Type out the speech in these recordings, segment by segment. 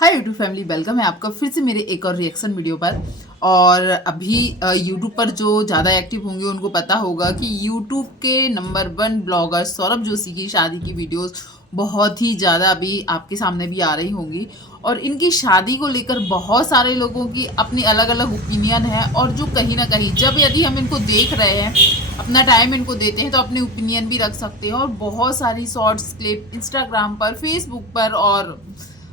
Hi YouTube family, welcome है आपका फिर से मेरे एक और रिएक्शन वीडियो पर। और अभी यूट्यूब पर जो ज़्यादा एक्टिव होंगे उनको पता होगा कि यूट्यूब के नंबर 1 ब्लॉगर सौरभ जोशी की शादी की वीडियोस बहुत ही ज़्यादा अभी आपके सामने भी आ रही होंगी। और इनकी शादी को लेकर बहुत सारे लोगों की अपनी अलग अलग ओपिनियन है, और जो कहीं ना कहीं जब यदि हम इनको देख रहे हैं, अपना टाइम इनको देते हैं, तो अपने ओपिनियन भी रख सकते हैं। और बहुत सारी शॉर्ट्स क्लिप इंस्टाग्राम पर, फेसबुक पर और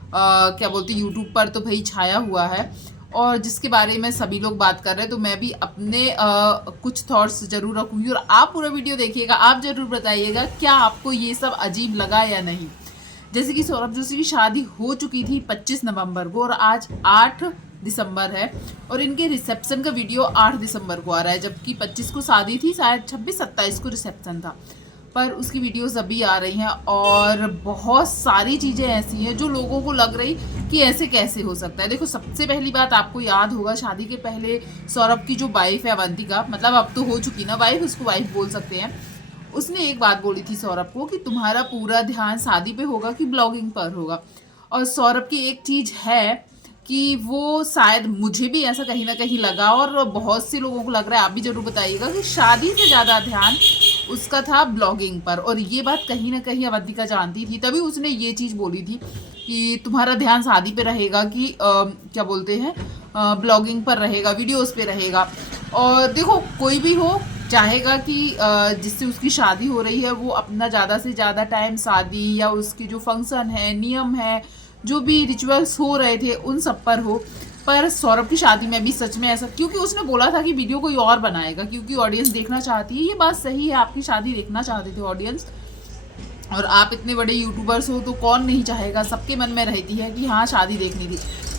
क्या बोलते हैं यूट्यूब पर तो भाई छाया हुआ है, और जिसके बारे में सभी लोग बात कर रहे हैं। तो मैं भी अपने कुछ थॉट्स जरूर रखूंगी, और आप पूरा वीडियो देखिएगा। आप जरूर बताइएगा क्या आपको ये सब अजीब लगा या नहीं। जैसे कि सौरभ जोशी की शादी हो चुकी थी 25 नवंबर को, और आज 8 दिसंबर है, और इनके रिसेप्शन का वीडियो 8 दिसंबर को आ रहा है, जबकि 25 को शादी थी, शायद 26-27 को रिसेप्शन था। पर उसकी वीडियोस अभी आ रही हैं, और बहुत सारी चीज़ें ऐसी हैं जो लोगों को लग रही कि ऐसे कैसे हो सकता है। देखो, सबसे पहली बात आपको याद होगा, शादी के पहले सौरभ की जो वाइफ है अवंतिका, मतलब अब तो हो चुकी ना वाइफ, उसको वाइफ बोल सकते हैं, उसने एक बात बोली थी सौरभ को कि तुम्हारा पूरा ध्यान शादी पे होगा कि ब्लॉगिंग पर होगा। और सौरभ की एक चीज़ है कि वो, शायद मुझे भी ऐसा कहीं ना कहीं लगा, और बहुत से लोगों को लग रहा है, आप भी जरूर बताइएगा, कि शादी से ज़्यादा ध्यान उसका था ब्लॉगिंग पर। और ये बात कहीं ना कहीं अवंतिका जानती थी, तभी उसने ये चीज़ बोली थी कि तुम्हारा ध्यान शादी पे रहेगा कि क्या बोलते हैं, ब्लॉगिंग पर रहेगा, वीडियोस पे रहेगा। और देखो, कोई भी हो चाहेगा कि जिससे उसकी शादी हो रही है वो अपना ज़्यादा से ज़्यादा टाइम शादी या उसकी जो फंक्शन है, नियम है, जो भी रिचुअल्स हो रहे थे उन सब पर हो। पर सौरभ की शादी में भी सच में ऐसा, क्योंकि उसने बोला था कि वीडियो कोई और बनाएगा क्योंकि ऑडियंस देखना चाहती है। ये बात सही है, आपकी शादी देखना चाहते थे ऑडियंस, और आप इतने बड़े यूट्यूबर्स हो तो कौन नहीं चाहेगा, सबके मन में रहती है कि हाँ शादी देखनी थी।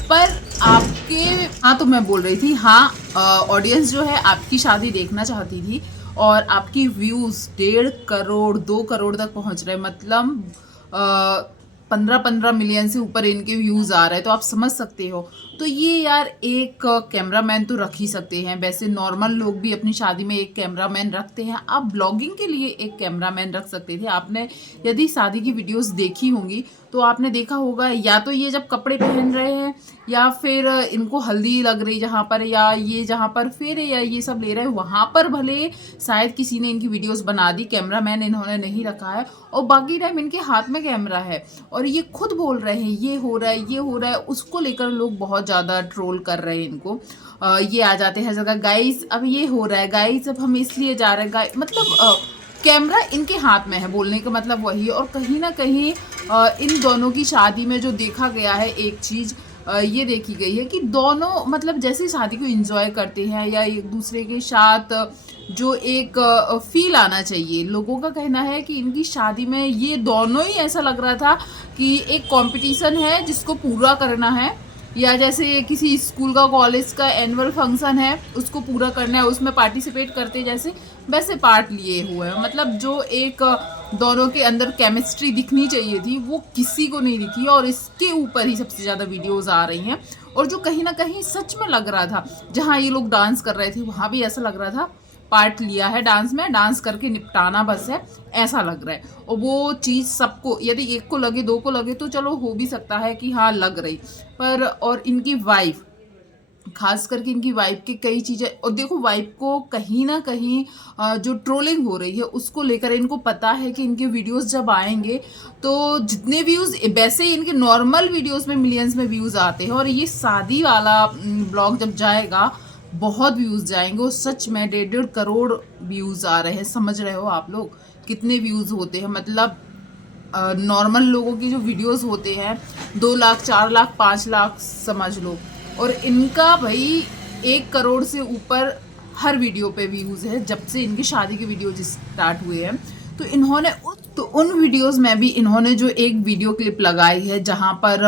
पर आपके, हाँ तो मैं बोल रही थी, हाँ ऑडियंस जो है आपकी शादी देखना चाहती थी, और आपकी व्यूज़ 1.5 करोड़ 2 करोड़ तक पहुंच रहे, मतलब 15-15 मिलियन से ऊपर इनके व्यूज़ आ रहे हैं, तो आप समझ सकते हो। तो ये यार, एक कैमरामैन तो रख ही सकते हैं, वैसे नॉर्मल लोग भी अपनी शादी में एक कैमरामैन रखते हैं, आप ब्लॉगिंग के लिए एक कैमरामैन रख सकते थे। आपने यदि शादी की वीडियोस देखी होंगी तो आपने देखा होगा, या तो ये जब कपड़े पहन रहे हैं, या फिर इनको हल्दी लग रही जहाँ पर, या ये जहाँ पर फेरे या ये सब ले रहे हैं वहाँ पर भले शायद किसी ने इनकी वीडियोस बना दी, कैमरामैन इन्होंने नहीं रखा है, और बाकी टाइम इनके हाथ में कैमरा है, और ये खुद बोल रहे हैं ये हो रहा है, ये हो रहा है। उसको लेकर लोग बहुत ज़्यादा ट्रोल कर रहे हैं इनको। ये आ जाते हैं जगह, गाइस अब ये हो रहा है, गाइस अब हम इसलिए जा रहे हैं, गाइस मतलब कैमरा इनके हाथ में है, बोलने का मतलब वही है। और कहीं ना कहीं इन दोनों की शादी में जो देखा गया है, एक चीज़ ये देखी गई है कि दोनों मतलब जैसे शादी को एंजॉय करते हैं, या एक दूसरे के साथ जो एक फील आना चाहिए। लोगों का कहना है कि इनकी शादी में ये दोनों ही ऐसा लग रहा था कि एक कंपटीशन है जिसको पूरा करना है, या जैसे किसी स्कूल का, कॉलेज का एनुअल फंक्शन है उसको पूरा करना है, उसमें पार्टिसिपेट करते जैसे वैसे पार्ट लिए हुए हैं। मतलब जो एक दोनों के अंदर केमिस्ट्री दिखनी चाहिए थी वो किसी को नहीं दिखी, और इसके ऊपर ही सबसे ज़्यादा वीडियोस आ रही हैं। और जो कहीं ना कहीं सच में लग रहा था, जहाँ ये लोग डांस कर रहे थे वहाँ भी ऐसा लग रहा था पार्ट लिया है डांस में, डांस करके निपटाना बस है, ऐसा लग रहा है। और वो चीज़ सबको, यदि एक को लगे, दो को लगे तो चलो हो भी सकता है कि हाँ लग रही, पर और इनकी वाइफ, खास करके इनकी वाइफ की कई चीज़ें, और देखो वाइफ को कहीं ना कहीं जो ट्रोलिंग हो रही है उसको लेकर इनको पता है कि इनके वीडियोस जब आएंगे तो जितने व्यूज़, वैसे ही इनके नॉर्मल वीडियोस में मिलियंस में व्यूज़ आते हैं, और ये शादी वाला ब्लॉग जब जाएगा बहुत व्यूज़ जाएंगे। और सच में 1.5 करोड़ व्यूज़ आ रहे हैं, समझ रहे हो आप लोग कितने व्यूज़ होते हैं। मतलब नॉर्मल लोगों की जो वीडियोस होते हैं 2 लाख 4 लाख 5 लाख समझ लो, और इनका भाई 1 करोड़ से ऊपर हर वीडियो पे व्यूज़ है जब से इनकी शादी के वीडियो स्टार्ट हुए हैं। तो इन्होंने तो उन वीडियोस में भी इन्होंने जो एक वीडियो क्लिप लगाई है जहाँ पर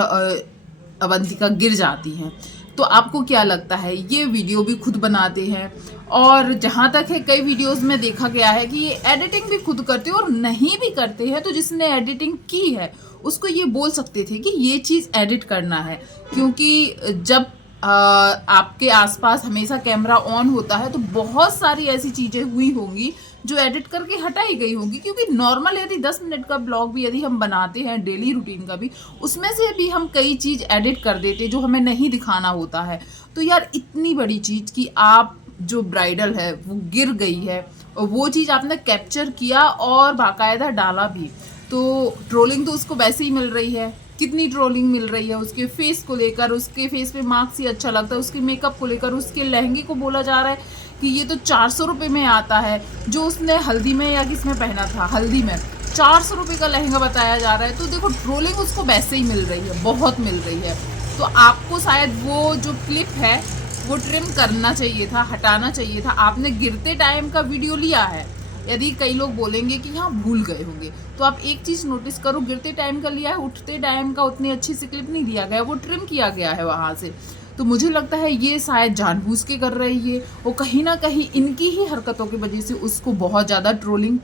अवंतिका गिर जाती हैं, तो आपको क्या लगता है, ये वीडियो भी खुद बनाते हैं, और जहाँ तक है कई वीडियोस में देखा गया है कि ये एडिटिंग भी खुद करते हैं, और नहीं भी करते हैं तो जिसने एडिटिंग की है उसको ये बोल सकते थे कि ये चीज़ एडिट करना है। क्योंकि जब आपके आसपास हमेशा कैमरा ऑन होता है तो बहुत सारी ऐसी चीज़ें हुई होंगी जो एडिट करके हटाई गई होंगी, क्योंकि नॉर्मल यदि 10 मिनट का ब्लॉग भी यदि हम बनाते हैं डेली रूटीन का भी, उसमें से भी हम कई चीज़ एडिट कर देते जो हमें नहीं दिखाना होता है। तो यार इतनी बड़ी चीज़ कि आप जो ब्राइडल है वो गिर गई है और वो चीज़ आपने कैप्चर किया और बाकायदा डाला भी, तो ट्रोलिंग तो उसको वैसे ही मिल रही है। कितनी ट्रोलिंग मिल रही है उसके फेस को लेकर, उसके फेस पे मार्क्स ही अच्छा लगता है, उसके मेकअप को लेकर, उसके लहंगे को बोला जा रहा है कि ये तो 400 रुपये में आता है, जो उसने हल्दी में या किस में पहना था, हल्दी में 400 रुपये का लहंगा बताया जा रहा है। तो देखो ट्रोलिंग उसको वैसे ही मिल रही है, बहुत मिल रही है। तो आपको शायद वो जो क्लिप है वो ट्रिम करना चाहिए था, हटाना चाहिए था। आपने गिरते टाइम का वीडियो लिया है, यदि कई लोग बोलेंगे कि हाँ भूल गए होंगे, तो आप एक चीज़ नोटिस करो, गिरते टाइम का लिया है, उठते टाइम का उतनी अच्छी सी क्लिप नहीं दिया गया, वो ट्रिम किया गया है वहाँ से। तो मुझे लगता है ये शायद जानबूझ के कर रही है, वो कहीं ना कहीं इनकी ही हरकतों की वजह से उसको बहुत ज़्यादा ट्रोलिंग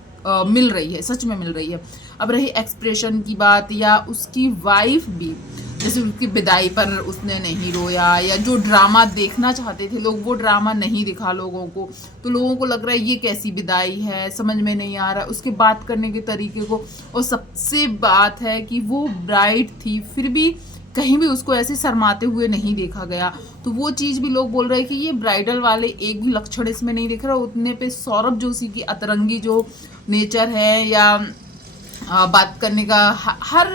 मिल रही है, सच में मिल रही है। अब रही एक्सप्रेशन की बात, या उसकी वाइफ भी, जैसे उसकी विदाई पर उसने नहीं रोया, या जो ड्रामा देखना चाहते थे लोग वो ड्रामा नहीं दिखा लोगों को, तो लोगों को लग रहा है ये कैसी विदाई है, समझ में नहीं आ रहा उसके बात करने के तरीके को। और सबसे बात है कि वो ब्राइड थी, फिर भी कहीं भी उसको ऐसे शर्माते हुए नहीं देखा गया। तो वो चीज़ भी लोग बोल रहे हैं कि ये ब्राइडल वाले एक भी लक्षण इसमें नहीं दिख रहा। उतने पे सौरभ जोशी की अतरंगी जो नेचर है, या बात करने का, हर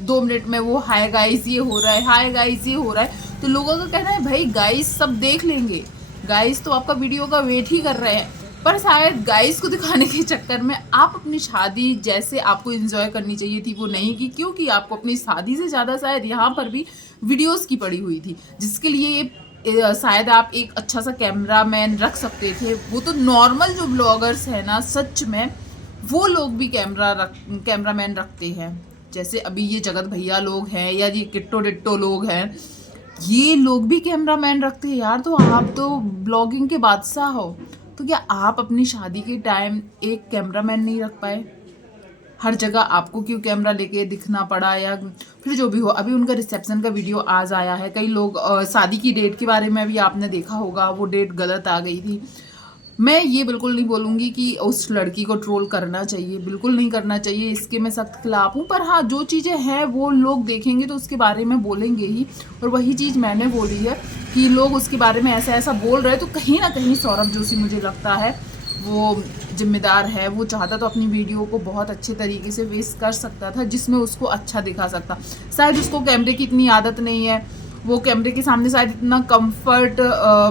2 मिनट में वो हाय गाइस ये हो रहा है, हाय गाइस ये हो रहा है, तो लोगों का कहना है भाई गाइस सब देख लेंगे, गाइस तो आपका वीडियो का वेट ही कर रहे हैं। पर शायद गाइस को दिखाने के चक्कर में आप अपनी शादी जैसे आपको एंजॉय करनी चाहिए थी वो नहीं की, क्योंकि आपको अपनी शादी से ज़्यादा शायद यहाँ पर भी वीडियोस की पड़ी हुई थी, जिसके लिए शायद आप एक अच्छा सा कैमरामैन रख सकते थे। वो तो नॉर्मल जो ब्लॉगर्स हैं ना, सच में वो लोग भी कैमरामैन रखते हैं। जैसे अभी ये जगत भैया लोग हैं, या ये किट्टो डिट्टो लोग हैं, ये लोग भी कैमरामैन रखते हैं यार। तो आप तो ब्लॉगिंग के बादशाह हो, तो क्या आप अपनी शादी के टाइम एक कैमरामैन नहीं रख पाए? हर जगह आपको क्यों कैमरा लेके दिखना पड़ा? या फिर जो भी हो, अभी उनका रिसेप्शन का वीडियो आज आया है। कई लोग शादी की डेट के बारे में भी आपने देखा होगा, वो डेट गलत आ गई थी। मैं ये बिल्कुल नहीं बोलूँगी कि उस लड़की को ट्रोल करना चाहिए, बिल्कुल नहीं करना चाहिए, इसके मैं सख्त खिलाफ हूँ। पर हाँ, जो चीज़ें हैं वो लोग देखेंगे तो उसके बारे में बोलेंगे ही। और वही चीज़ मैंने बोली है कि लोग उसके बारे में ऐसा ऐसा बोल रहे हैं, तो कहीं ना कहीं सौरभ जोशी मुझे लगता है वो जिम्मेदार है। वो चाहता तो अपनी वीडियो को बहुत अच्छे तरीके से पेश कर सकता था, जिसमें उसको अच्छा दिखा सकता। शायद उसको कैमरे की इतनी आदत नहीं है, वो कैमरे के सामने शायद इतना कंफर्ट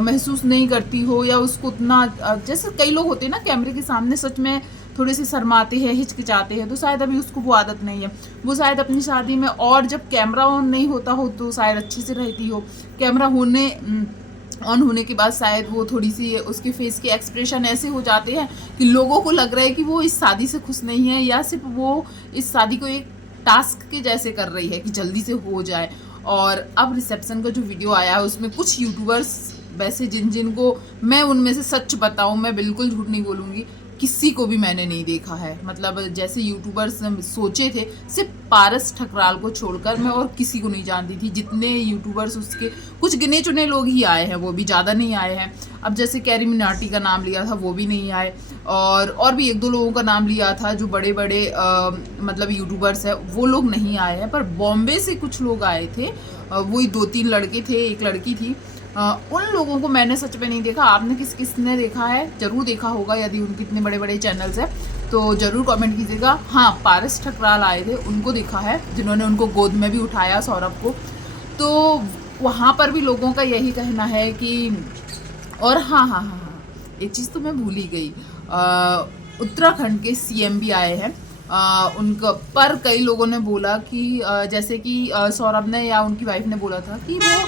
महसूस नहीं करती हो, या उसको उतना जैसे कई लोग होते हैं ना कैमरे के सामने सच में थोड़े से शर्माते हैं, हिचकिचाते हैं, तो शायद अभी उसको वो आदत नहीं है। वो शायद अपनी शादी में, और जब कैमरा ऑन नहीं होता हो तो शायद अच्छे से रहती हो, कैमरा ऑन होने के बाद शायद वो थोड़ी सी उसके फेस के एक्सप्रेशन ऐसे हो जाते हैं कि लोगों को लग रहा है कि वो इस शादी से खुश नहीं है, या सिर्फ वो इस शादी को एक टास्क के जैसे कर रही है कि जल्दी से हो जाए। और अब रिसेप्शन का जो वीडियो आया है उसमें कुछ यूट्यूबर्स, वैसे जिनको मैं उनमें से सच बताऊं, मैं बिल्कुल झूठ नहीं बोलूँगी, किसी को भी मैंने नहीं देखा है। मतलब जैसे यूट्यूबर्स सोचे थे, सिर्फ पारस ठकराल को छोड़कर मैं और किसी को नहीं जानती थी। जितने यूट्यूबर्स उसके कुछ गिने चुने लोग ही आए हैं, वो भी ज़्यादा नहीं आए हैं। अब जैसे कैरी मिनाटी का नाम लिया था वो भी नहीं आए, और भी 1-2 लोगों का नाम लिया था जो बड़े बड़े मतलब यूट्यूबर्स हैं, वो लोग नहीं आए हैं। पर बॉम्बे से कुछ लोग आए थे, वही 2-3 लड़के थे, एक लड़की थी। उन लोगों को मैंने सच में नहीं देखा। आपने किसने देखा है? जरूर देखा होगा, यदि उनके इतने बड़े बड़े चैनल्स हैं तो जरूर कमेंट कीजिएगा। हाँ, पारस ठकराल आए थे, उनको देखा है, जिन्होंने उनको गोद में भी उठाया सौरभ को। तो वहाँ पर भी लोगों का यही कहना है कि, और हाँ, एक चीज़ तो मैं भूल ही गई, उत्तराखंड के सीएम भी आए हैं। उनका पर कई लोगों ने बोला कि जैसे कि सौरभ ने या उनकी वाइफ ने बोला था कि वो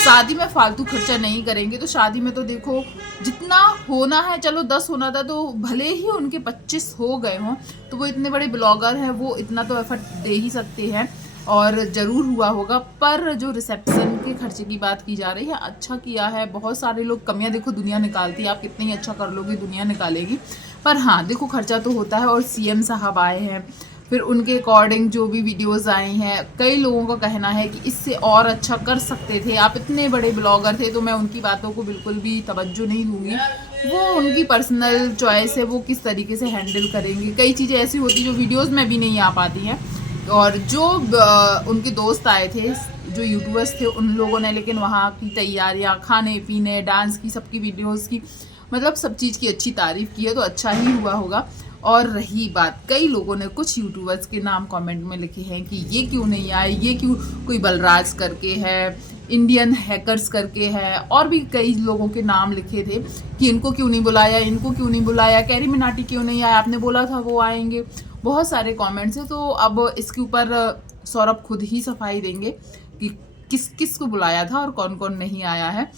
शादी में फालतू खर्चा नहीं करेंगे। तो शादी में तो देखो जितना होना है, चलो 10 होना था तो भले ही उनके 25 हो गए हों, तो वो इतने बड़े ब्लॉगर हैं, वो इतना तो एफर्ट दे ही सकते हैं, और ज़रूर हुआ होगा। पर जो रिसेप्शन के खर्चे की बात की जा रही है, अच्छा किया है। बहुत सारे लोग, कमियां देखो दुनिया निकालती है, आप कितनी ही अच्छा कर लोगे दुनिया निकालेगी। पर हाँ देखो, खर्चा तो होता है। और सीएम साहब आए हैं, फिर उनके अकॉर्डिंग जो भी वीडियोस आए हैं, कई लोगों का कहना है कि इससे और अच्छा कर सकते थे, आप इतने बड़े ब्लॉगर थे। तो मैं उनकी बातों को बिल्कुल भी तवज्जो नहीं दूंगी, वो उनकी पर्सनल चॉइस है, वो किस तरीके से हैंडल करेंगे। कई चीज़ें ऐसी होती जो वीडियोस में भी नहीं आ पाती हैं। और जो उनके दोस्त आए थे, जो यूट्यूबर्स थे, उन लोगों ने लेकिन वहाँ की तैयारियाँ, खाने पीने, डांस की, सबकी वीडियोस की, मतलब सब चीज़ की अच्छी तारीफ़ की है, तो अच्छा ही हुआ होगा। और रही बात, कई लोगों ने, कुछ यूट्यूबर्स के नाम कमेंट में लिखे हैं कि ये क्यों नहीं आए, ये क्यों, कोई बलराज करके है, इंडियन हैकर्स करके है, और भी कई लोगों के नाम लिखे थे कि इनको क्यों नहीं बुलाया, इनको क्यों नहीं बुलाया, कैरी मिनाटी क्यों नहीं आया, आपने बोला था वो आएंगे। बहुत सारे कमेंट्स हैं। तो अब इसके ऊपर सौरभ खुद ही सफाई देंगे कि किस किस को बुलाया था और कौन कौन नहीं आया है।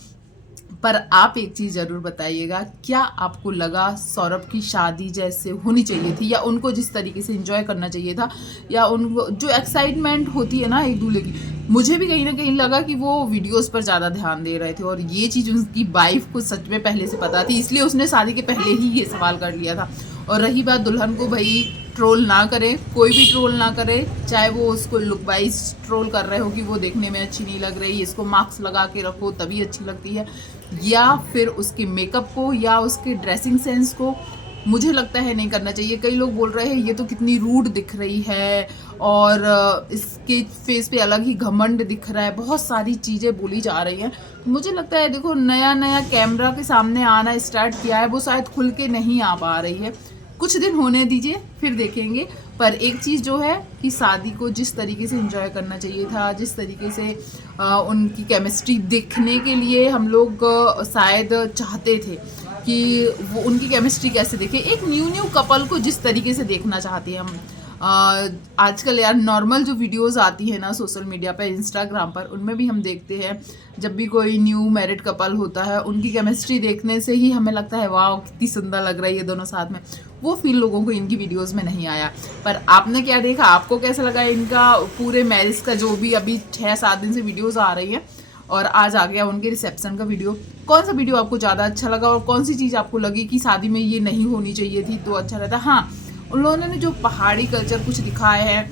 पर आप एक चीज़ ज़रूर बताइएगा, क्या आपको लगा सौरभ की शादी जैसे होनी चाहिए थी, या उनको जिस तरीके से एंजॉय करना चाहिए था, या उनको जो एक्साइटमेंट होती है ना एक दूल्हे की, मुझे भी कहीं ना कहीं लगा कि वो वीडियोस पर ज़्यादा ध्यान दे रहे थे। और ये चीज़ उनकी वाइफ को सच में पहले से पता थी, इसलिए उसने शादी के पहले ही ये सवाल कर लिया था। और रही बात दुल्हन को, भाई ट्रोल ना करे, कोई भी ट्रोल ना करे, चाहे वो उसको लुक वाइज ट्रोल कर रहे हो कि वो देखने में अच्छी नहीं लग रही, इसको मार्क्स लगा के रखो तभी अच्छी लगती है, या फिर उसके मेकअप को, या उसके ड्रेसिंग सेंस को, मुझे लगता है नहीं करना चाहिए। कई लोग बोल रहे हैं ये तो कितनी रूड दिख रही है, और इसके फेस पे अलग ही घमंड दिख रहा है, बहुत सारी चीज़ें बोली जा रही हैं। तो मुझे लगता है देखो, नया नया कैमरा के सामने आना स्टार्ट किया है, वो शायद खुल के नहीं आ पा रही है, कुछ दिन होने दीजिए फिर देखेंगे। पर एक चीज़ जो है कि शादी को जिस तरीके से एंजॉय करना चाहिए था, जिस तरीके से उनकी केमिस्ट्री देखने के लिए हम लोग शायद चाहते थे कि वो उनकी केमिस्ट्री कैसे देखे, एक न्यू कपल को जिस तरीके से देखना चाहते हैं हम। आजकल यार नॉर्मल जो वीडियोस आती है ना सोशल मीडिया पर, इंस्टाग्राम पर, उनमें भी हम देखते हैं जब भी कोई न्यू मैरिड कपल होता है, उनकी केमिस्ट्री देखने से ही हमें लगता है वाह कितनी सुंदर लग रही है दोनों साथ में। वो फील लोगों को इनकी वीडियोस में नहीं आया। पर आपने क्या देखा, आपको कैसा लगा इनका पूरे मैरिज का, जो भी अभी 6-7 दिन से वीडियोस आ रही है, और आज आ गया उनके रिसेप्शन का वीडियो। कौन सा वीडियो आपको ज़्यादा अच्छा लगा, और कौन सी चीज़ आपको लगी कि शादी में ये नहीं होनी चाहिए थी तो अच्छा रहता। हाँ, उन लोगों ने जो पहाड़ी कल्चर कुछ दिखाए हैं,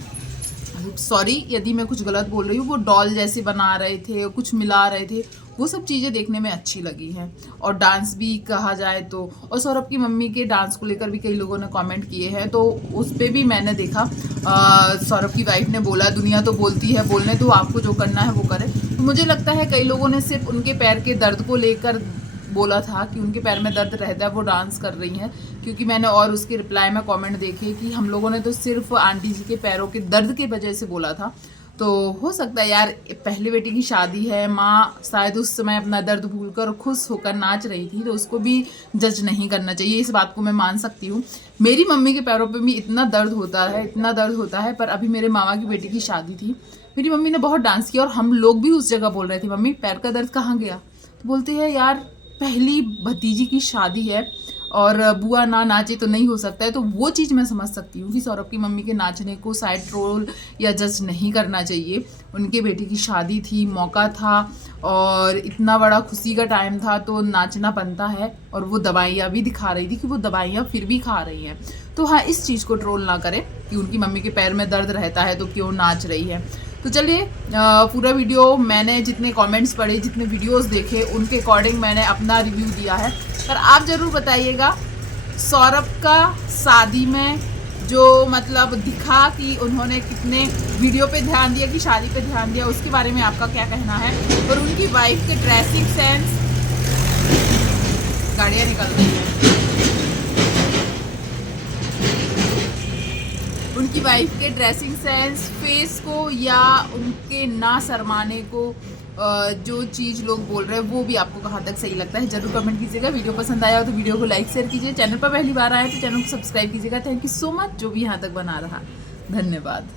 सॉरी यदि मैं कुछ गलत बोल रही हूँ, वो डॉल जैसे बना रहे थे, कुछ मिला रहे थे, वो सब चीज़ें देखने में अच्छी लगी हैं। और डांस भी कहा जाए तो, और सौरभ की मम्मी के डांस को लेकर भी कई लोगों ने कमेंट किए हैं, तो उस पर भी मैंने देखा सौरभ की वाइफ ने बोला, दुनिया तो बोलती है, बोलने दो, आपको जो करना है वो करें। तो मुझे लगता है कई लोगों ने सिर्फ उनके पैर के दर्द को लेकर बोला था कि उनके पैर में दर्द रहता है, वो डांस कर रही हैं, क्योंकि मैंने और उसके रिप्लाई में कमेंट देखे कि हम लोगों ने तो सिर्फ आंटी जी के पैरों के दर्द की वजह से बोला था। तो हो सकता है यार, पहली बेटी की शादी है, माँ शायद उस समय अपना दर्द भूलकर खुश होकर नाच रही थी, तो उसको भी जज नहीं करना चाहिए, इस बात को मैं मान सकती हूँ। मेरी मम्मी के पैरों पे भी इतना दर्द होता है, इतना दर्द होता है, पर अभी मेरे मामा की बेटी की शादी थी, मेरी मम्मी ने बहुत डांस किया, और हम लोग भी उस जगह बोल रहे थे मम्मी पैर का दर्द कहाँ गया, तो बोलते हैं यार पहली भतीजी की शादी है और बुआ ना नाचे तो नहीं हो सकता है। तो वो चीज़ मैं समझ सकती हूँ कि सौरभ की मम्मी के नाचने को शायद ट्रोल या जज नहीं करना चाहिए। उनके बेटे की शादी थी, मौका था, और इतना बड़ा खुशी का टाइम था, तो नाचना बनता है। और वो दवाइयाँ भी दिखा रही थी कि वो दवाइयाँ फिर भी खा रही हैं। तो हाँ, इस चीज़ को ट्रोल ना करें कि उनकी मम्मी के पैर में दर्द रहता है तो क्यों नाच रही है। तो चलिए, पूरा वीडियो मैंने जितने कमेंट्स पढ़े, जितने वीडियोस देखे, उनके अकॉर्डिंग मैंने अपना रिव्यू दिया है। पर आप ज़रूर बताइएगा, सौरभ का शादी में जो मतलब दिखा कि उन्होंने कितने वीडियो पे ध्यान दिया कि शादी पे ध्यान दिया, उसके बारे में आपका क्या कहना है। और उनकी वाइफ के ड्रेसिंग सेंस, गाड़ियाँ निकल रही हैं, उनकी वाइफ के ड्रेसिंग सेंस, फेस को, या उनके ना शर्माने को, जो चीज़ लोग बोल रहे हैं वो भी आपको कहाँ तक सही लगता है, जरूर कमेंट कीजिएगा। वीडियो पसंद आया हो तो वीडियो को लाइक शेयर कीजिए, चैनल पर पहली बार आए तो चैनल को सब्सक्राइब कीजिएगा। थैंक यू सो मच जो भी यहाँ तक बना रहा, धन्यवाद।